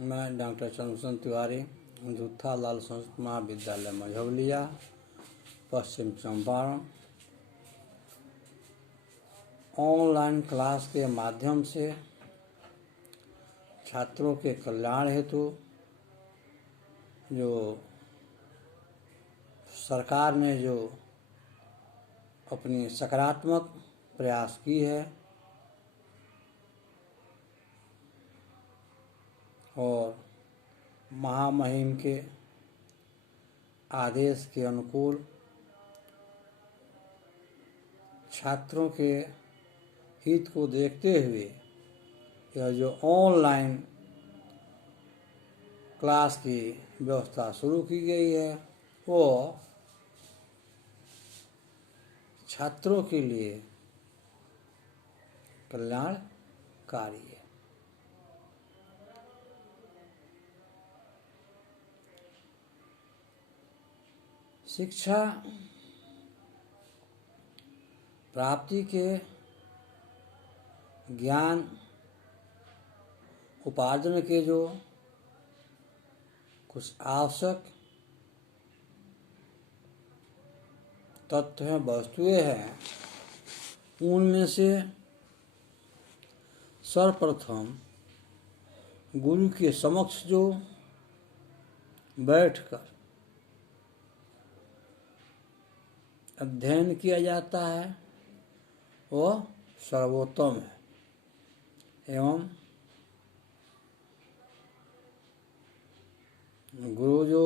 मैं डॉक्टर चंद्रभूषण तिवारी, जूथा लाल संस्कृत महाविद्यालय मझौलिया, पश्चिम Champaran, online class के माध्यम से छात्रों के कल्याण हेतु जो सरकार ने जो अपनी सकारात्मक प्रयास की है और महामहिम के आदेश के अनुकूल छात्रों के हित को देखते हुए यह जो ऑनलाइन क्लास की व्यवस्था शुरू की गई है वो छात्रों के लिए कल्याणकारी है। शिक्षा प्राप्ति के ज्ञान उपार्जन के जो कुछ आवश्यक तत्व हैं, वस्तुएं हैं, उनमें से सर्वप्रथम गुरु के समक्ष जो बैठकर अध्ययन किया जाता है वह सर्वोत्तम है एवं गुरु जो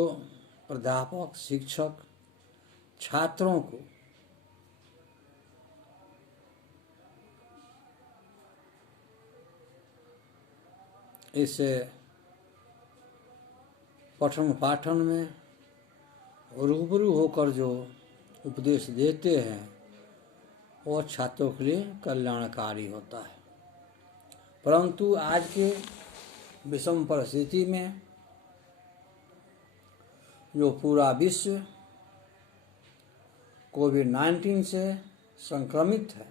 प्राध्यापक शिक्षक छात्रों को इस पठन पाठन में रूबरू होकर जो उपदेश देते हैं वो छात्रों के लिए कल्याणकारी होता है। परंतु आज के विषम परिस्थिति में जो पूरा विश्व कोविड-19 से संक्रमित है,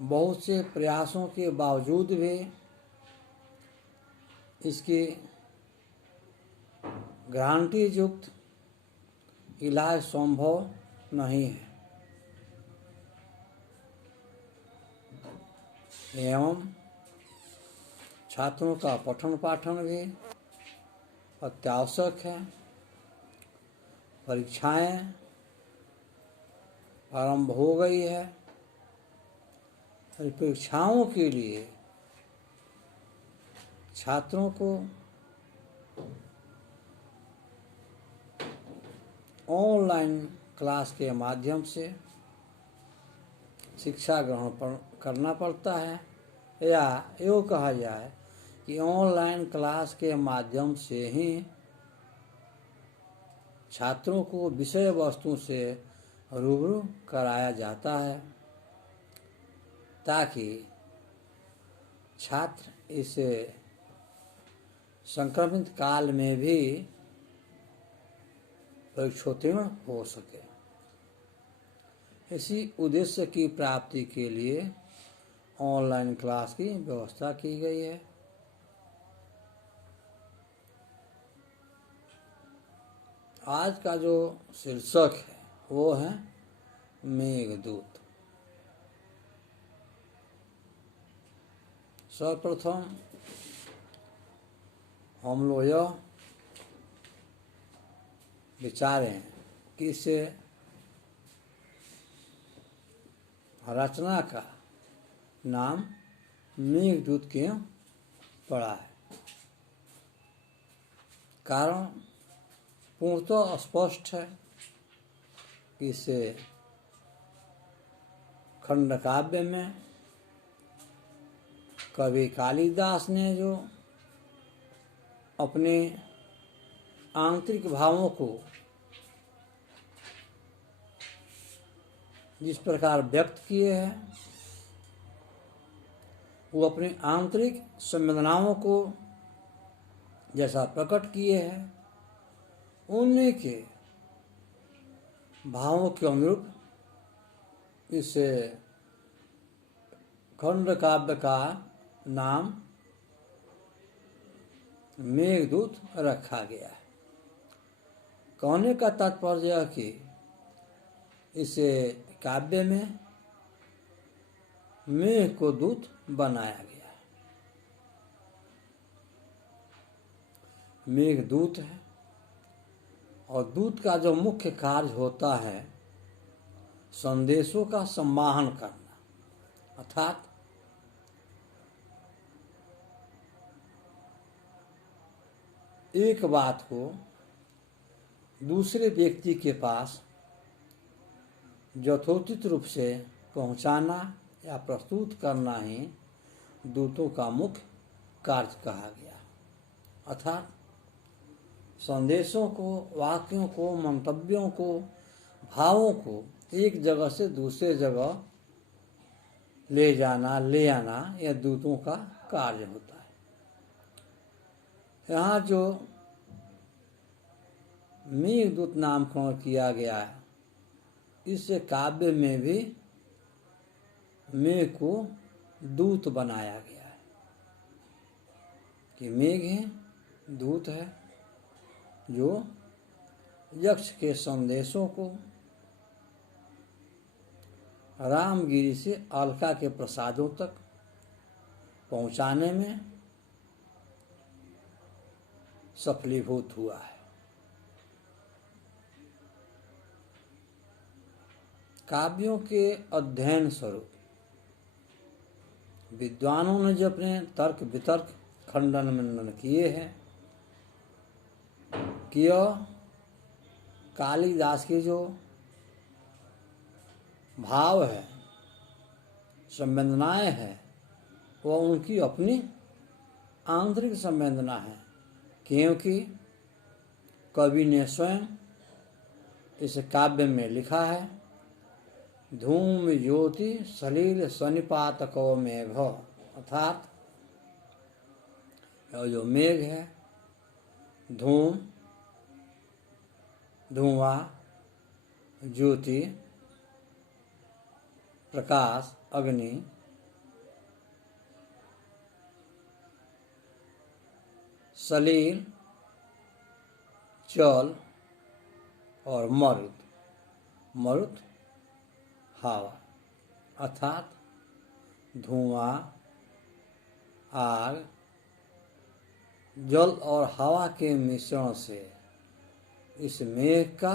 बहुत से प्रयासों के बावजूद भी इसकी गारंटी युक्त इलाज संभव नहीं है एवं छात्रों का पठन पाठन भी अत्यावश्यक है। परीक्षाएं आरंभ हो गई है। परीक्षाओं के लिए छात्रों को ऑनलाइन क्लास के माध्यम से शिक्षा ग्रहण करना पड़ता है, या यूँ कहा जाए कि ऑनलाइन क्लास के माध्यम से ही छात्रों को विषय वस्तु से रूबरू कराया जाता है ताकि छात्र इस संक्रमित काल में भी परीक्षोत्तीर्ण हो सके। इसी उद्देश्य की प्राप्ति के लिए ऑनलाइन क्लास की व्यवस्था की गई है। आज का जो शीर्षक है वो है मेघदूत। सर्वप्रथम हम लोग यह विचारें कि इस रचना का नाम मेघदूत क्यों पड़ा है। कारण पूर्णतः स्पष्ट है कि इस खंडकाव्य में कवि कालिदास ने जो अपने आंतरिक भावों को जिस प्रकार व्यक्त किए हैं वो अपने आंतरिक संवेदनाओं को जैसा प्रकट किए हैं उन्हीं के भावों के अनुरूप इस खंड काव्य का नाम मेघदूत रखा गया है। कहने का तात्पर्य है कि इस काव्य में मेघ को दूत बनाया गया है। मेघ दूत है और दूत का जो मुख्य कार्य होता है संदेशों का संवाहन करना, अर्थात एक बात को दूसरे व्यक्ति के पास यथोचित रूप से पहुंचाना या प्रस्तुत करना ही दूतों का मुख्य कार्य कहा गया। अर्थात संदेशों को, वाक्यों को, मंतव्यों को, भावों को एक जगह से दूसरे जगह ले जाना, ले आना, यह दूतों का कार्य होता है। यहाँ जो मेघदूत नामकरण किया गया है, इस काव्य में भी मेघ को दूत बनाया गया है कि मेघ है, दूत है, जो यक्ष के संदेशों को रामगिरी से अलका के प्रसादों तक पहुंचाने में सफलीभूत हुआ है। काव्यों के अध्ययन स्वरूप विद्वानों ने जो अपने तर्क वितर्क खंडन मंडन किए हैं कि कालिदास के जो भाव है, संवेदनाएं हैं, वह उनकी अपनी आंतरिक संवेदना है, क्योंकि कवि ने स्वयं इस काव्य में लिखा है, धूम ज्योति सलील सन्निपातको मेघ, अर्थात जो मेघ है, धूम, धुआं, ज्योति, प्रकाश, अग्नि, सलील, जल और मरुत हवा, अर्थात धुआं, आग, जल और हवा के मिश्रण से इस मेघ का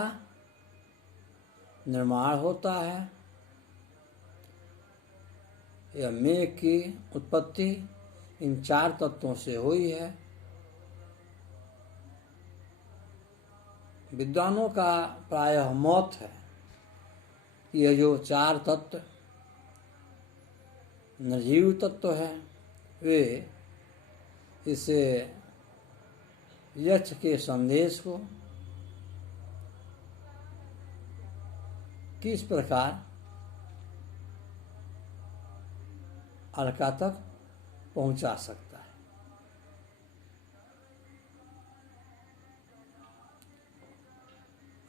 निर्माण होता है। यह मेघ की उत्पत्ति इन चार तत्वों से हुई है। विद्वानों का प्रायः मत है कि यह जो चार तत्व निर्जीव तत्व है, वे इसे यक्ष के संदेश को किस प्रकार अलका तक पहुंचा सकता है।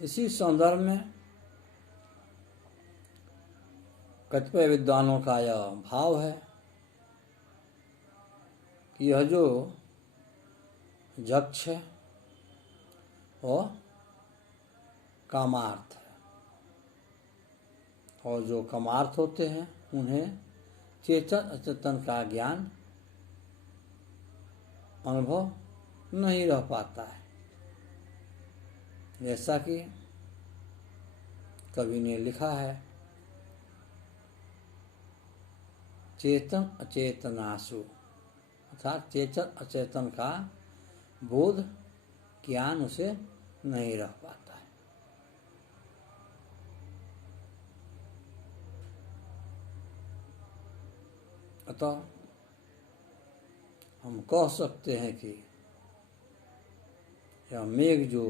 इसी संदर्भ में कतिपय विद्वानों का यह भाव है कि यह जो यक्ष है वह कामार्थ है, और जो कामार्थ होते हैं उन्हें चेतन अचेतन का ज्ञान अनुभव नहीं रह पाता है। जैसा कि कवि ने लिखा है, चेतन अचेतनासु, अर्थात चेतन अचेतन का बोध ज्ञान उसे नहीं रह पाता है। अतः हम कह सकते हैं कि यह मेघ जो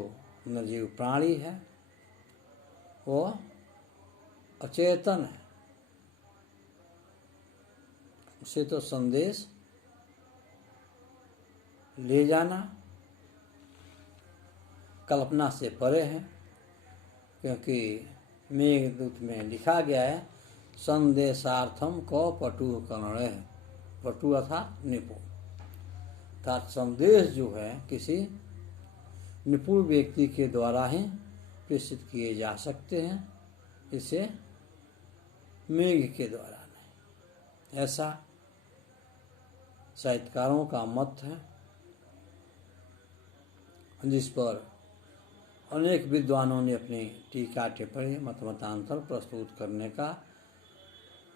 निर्जीव प्राणी है वह अचेतन है। उसे तो संदेश ले जाना कल्पना से परे है, क्योंकि मेघदूत में लिखा गया है, संदेशार्थम क पटु कर्ण, पटु अर्थात निपुण, अर्थात संदेश जो है किसी निपुण व्यक्ति के द्वारा ही प्रेषित किए जा सकते हैं, इसे मेघ के द्वारा नहीं, ऐसा साहित्यकारों का मत है, जिस पर अनेक विद्वानों ने अपनी टीका टिप्पणी मतमतांतर प्रस्तुत करने का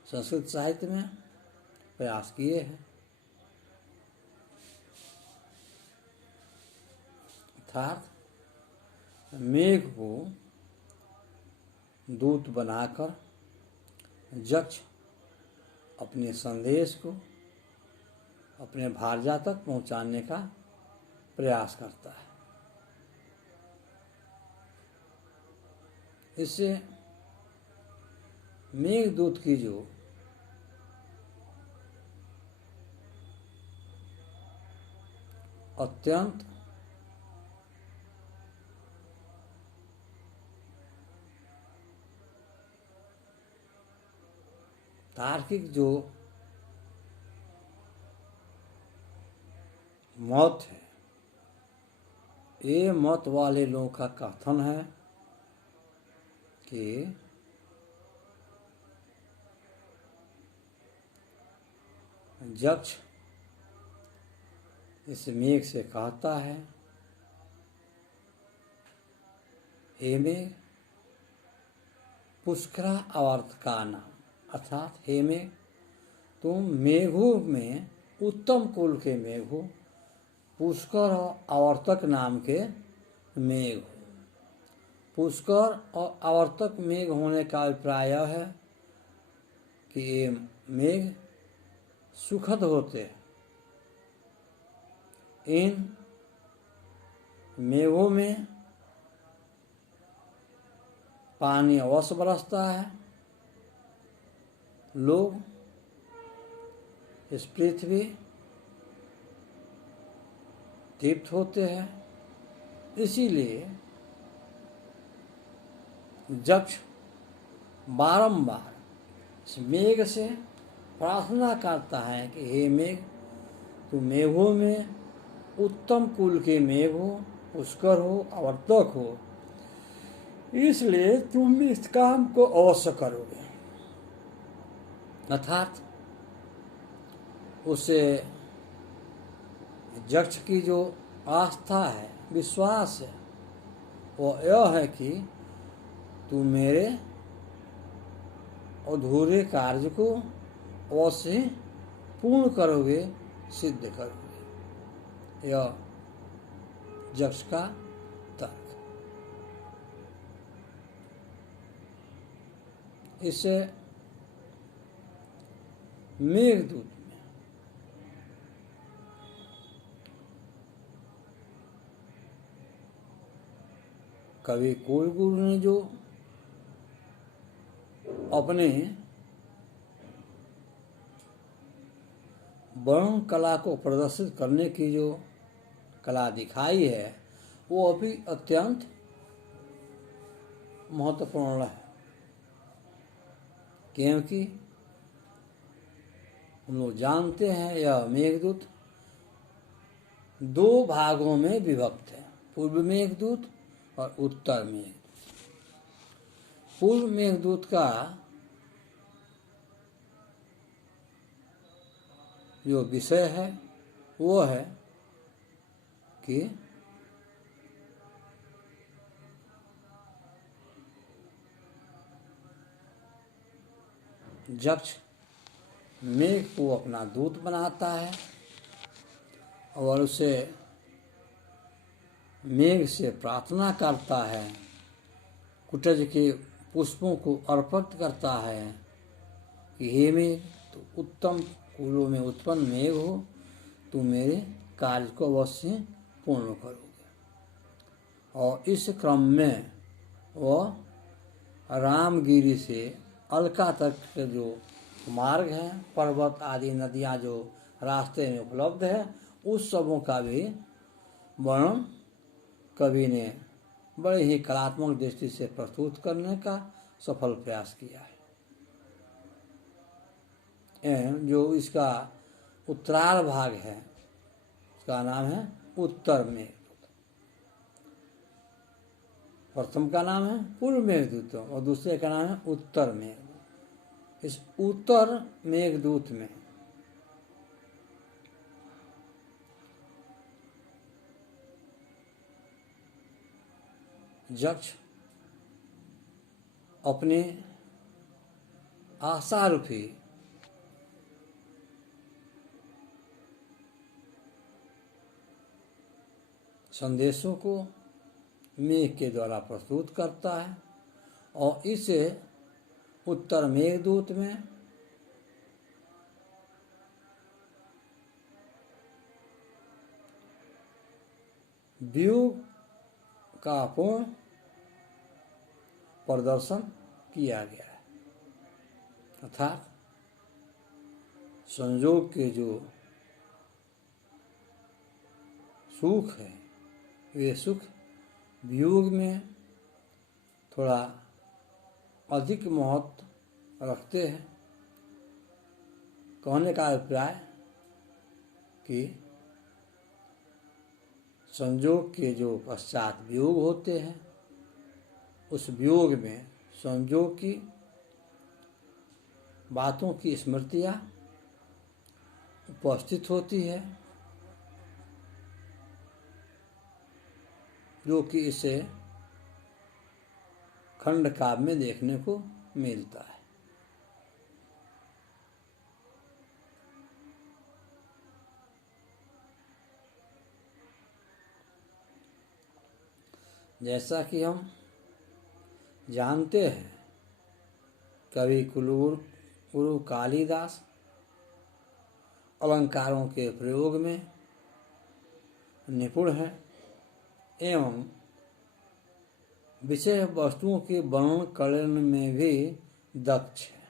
संस्कृत साहित्य में प्रयास किए हैं। अर्थात मेघ को दूत बनाकर यक्ष अपने संदेश को अपने भारजा तक पहुंचाने का प्रयास करता है। इससे मेघदूत की जो अत्यंत तार्किक जो मत है, ये मत वाले लोगों का कथन है कि यक्ष इस मेघ से कहता है, हे मेघ पुष्करा आवर्त का नाम, अर्थात हे मेघ तुम मेघों में उत्तम कुल के मेघ हो, पुष्कर और आवर्तक नाम के मेघ हो। पुष्कर और आवर्तक मेघ होने का अभिप्राय है कि ये मेघ सुखद होते हैं। इन मेघों में पानी अवश्य बरसता है, लोग इस पृथ्वी तृप्त होते हैं। इसीलिए यक्ष बारंबार इस मेघ से प्रार्थना करता है कि हे मेघ तू मेघों में उत्तम कुल के मेघ हो, पुष्कर हो, आवर्तक हो, इसलिए तुम इस काम को अवश्य करोगे। अर्थात उसे यक्ष की जो आस्था है, विश्वास है, वो यह है कि तू मेरे अधूरे कार्य को अवश्य पूर्ण करोगे, सिद्ध करोगे। यह यक्ष का तर्क। इससे मेघदूत में कवि कुलगुरु ने जो अपने वर्णन कला को प्रदर्शित करने की जो कला दिखाई है, वो अभी अत्यंत महत्वपूर्ण है, क्योंकि हम लोग जानते हैं यह मेघदूत दो भागों में विभक्त है, पूर्व मेघदूत और उत्तर मेघदूत। पूर्व मेघदूत का जो विषय है वो है कि यक्ष मेघ को अपना दूत बनाता है और उसे मेघ से प्रार्थना करता है, कुटज के पुष्पों को अर्पित करता है कि हे मेघ तो उत्तम कुलों में उत्पन्न मेघ हो, तू मेरे कार्य को अवश्य पूर्ण करोगे। और इस क्रम में वह रामगिरी से अलका तक के जो मार्ग है, पर्वत आदि नदियाँ जो रास्ते में उपलब्ध है, उस सबों का भी वर्णन कवि ने बड़े ही कलात्मक दृष्टि से प्रस्तुत करने का सफल प्रयास किया है। जो इसका उत्तरार्ध भाग है उसका नाम है उत्तर मेघदूत। प्रथम का नाम है पूर्व मेघदूत और दूसरे का नाम है उत्तर मेघदूत। इस उत्तर मेघदूत में यक्ष अपने आशा रूपी संदेशों को मेघ के द्वारा प्रस्तुत करता है और इस उत्तर मेघदूत में व्यूह का पूर्ण प्रदर्शन किया गया है, अर्थात संयोग के जो सुख है वे सुख वियोग में थोड़ा अधिक महत्व रखते हैं। कहने का अभिप्राय कि संयोग के जो पश्चात वियोग होते हैं उस वियोग में संयोग की बातों की स्मृतियाँ उपस्थित होती है जो कि इसे खंड काव्य में देखने को मिलता है। जैसा कि हम जानते हैं कवि कुलगुरु कालिदास अलंकारों के प्रयोग में निपुण है एवं विषय वस्तुओं के वर्णन करने में भी दक्ष है।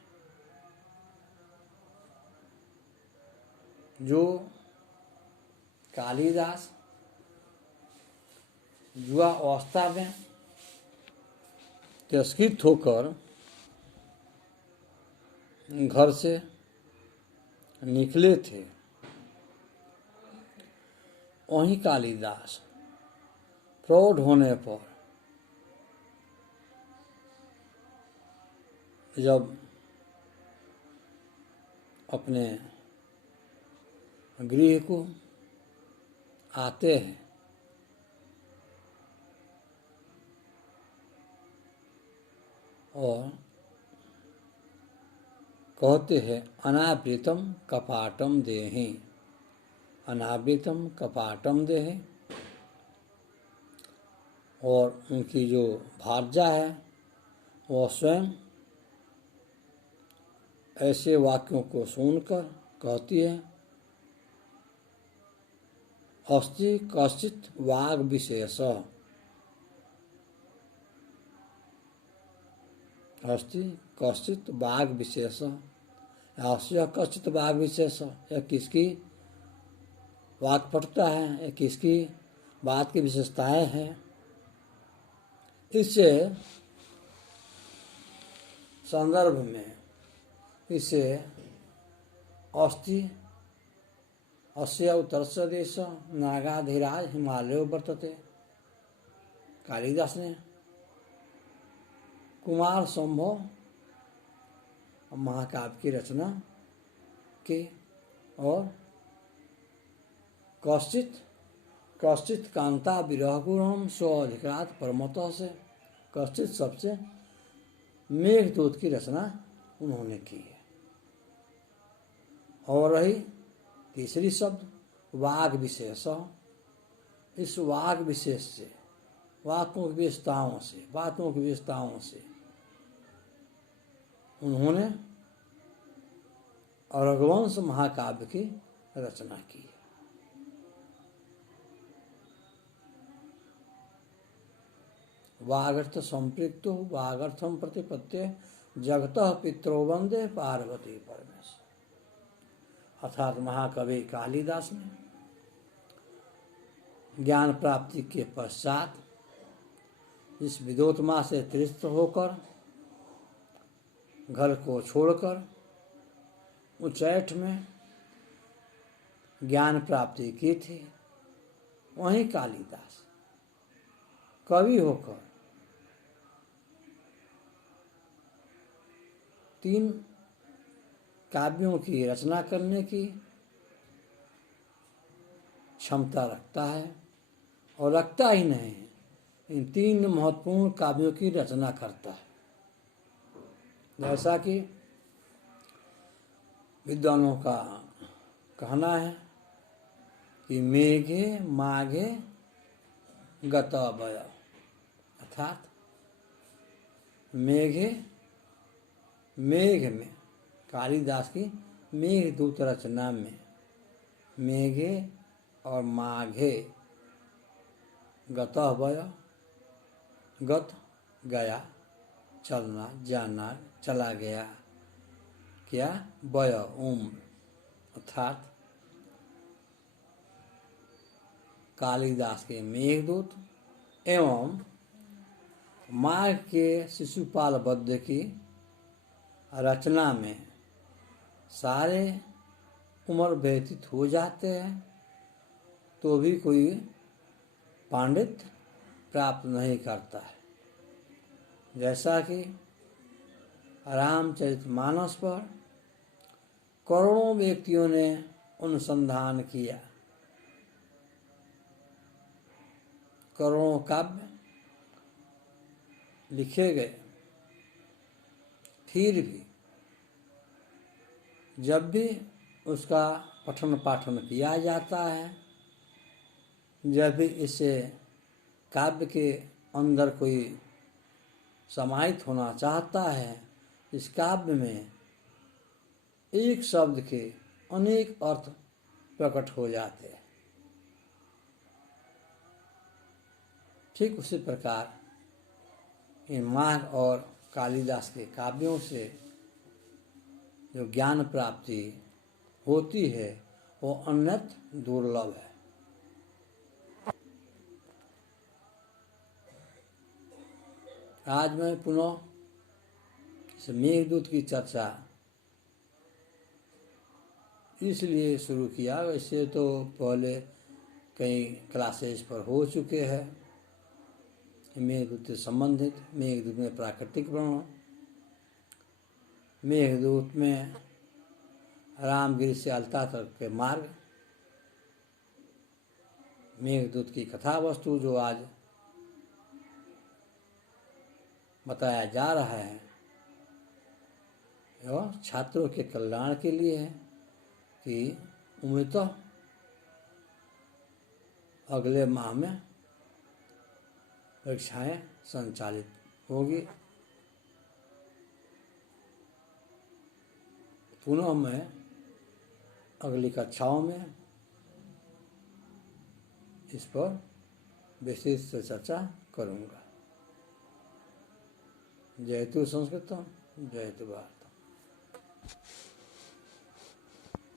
जो कालिदास युवा अवस्था में तिरस्कृत होकर घर से निकले थे, वहीं कालिदास प्रौढ़ होने पर जब अपने गृह को आते हैं और कहते हैं अनावृतम कपाटम देहि, अनावृतम कपाटम देहि, और उनकी जो भार्या है वह स्वयं ऐसे वाक्यों को सुनकर कहती है अस्ति कश्चित् वाग विशेष, अस्ति कश्चित् वाग विशेष, अस्य कश्चित् वाग विशेष, यह किसकी वाक्पटुता है, यह किसकी बात की विशेषताएं हैं। इस संदर्भ में इसे अस्ति अस्य उत्तरस्य देश नागाधिराज हिमालयो वर्तते, कालिदास ने कुमार संभव महाकाव्य की रचना की और कश्चित कांता विरह गुणम स्व अधिकारात परमतः से कश्चित सबसे मेघदूत की रचना उन्होंने की है। और रही तीसरी शब्द वाग विशेष, इस वाग विशेष से वाक्यों की विशेषताओं से बातों की विशेषताओं से उन्होंने रघुवंश महाकाव्य की रचना की। वागर्थ संपृक्तो वागर्थम प्रतिपत्ते जगतः पितरो वंदे पार्वती परमेश्वर, अर्थात महाकवि कालिदास ने ज्ञान प्राप्ति के पश्चात इस विदोत्मा से त्रस्त होकर घर को छोड़कर उच्चैठ में ज्ञान प्राप्ति की थी, वहीं कालिदास कवि होकर 3 काव्यों की रचना करने की क्षमता रखता है, और रखता ही नहीं, इन 3 महत्वपूर्ण काव्यों की रचना करता है। जैसा कि विद्वानों का कहना है कि मेघे माघे गतवय, अर्थात मेघ में, कालिदास की मेघदूत रचना में मेघे और माघे, गतवय, गत गया, चलना, जाना, चला गया, क्या, वय, उम्र, अर्थात कालिदास के मेघदूत एवं माघ के शिशुपाल पद्य की रचना में सारे उम्र व्यतीत हो जाते हैं, तो भी कोई पांडित्य प्राप्त नहीं करता है। जैसा कि रामचरितमानस पर करोड़ों व्यक्तियों ने अनुसंधान किया, करोड़ों काव्य लिखे गए, फिर भी जब भी उसका पठन पाठन किया जाता है, जब भी इसे काव्य के अंदर कोई समाहित होना चाहता है, इस काव्य में एक शब्द के अनेक अर्थ प्रकट हो जाते हैं। ठीक उसी प्रकार इन माघ और कालिदास के काव्यों से जो ज्ञान प्राप्ति होती है वो अन्यत्र दुर्लभ है। आज मैं पुनः इस मेघदूत की चर्चा इसलिए शुरू किया, वैसे तो पहले कई क्लासेस पर हो चुके हैं मेघदूत से संबंधित। मेघदूत में प्राकृतिक वर्णन, मेघदूत में रामगिरी से अलता तक के मार्ग, मेघदूत की कथा वस्तु जो आज बताया जा रहा है वह छात्रों के कल्याण के लिए है कि उम्मीदतः अगले माह में परीक्षाएं संचालित होगी। पुनः मैं अगली कक्षाओं में इस पर विशेष से चर्चा करूँगा। जयतु संस्कृतम, जयतु भारतम।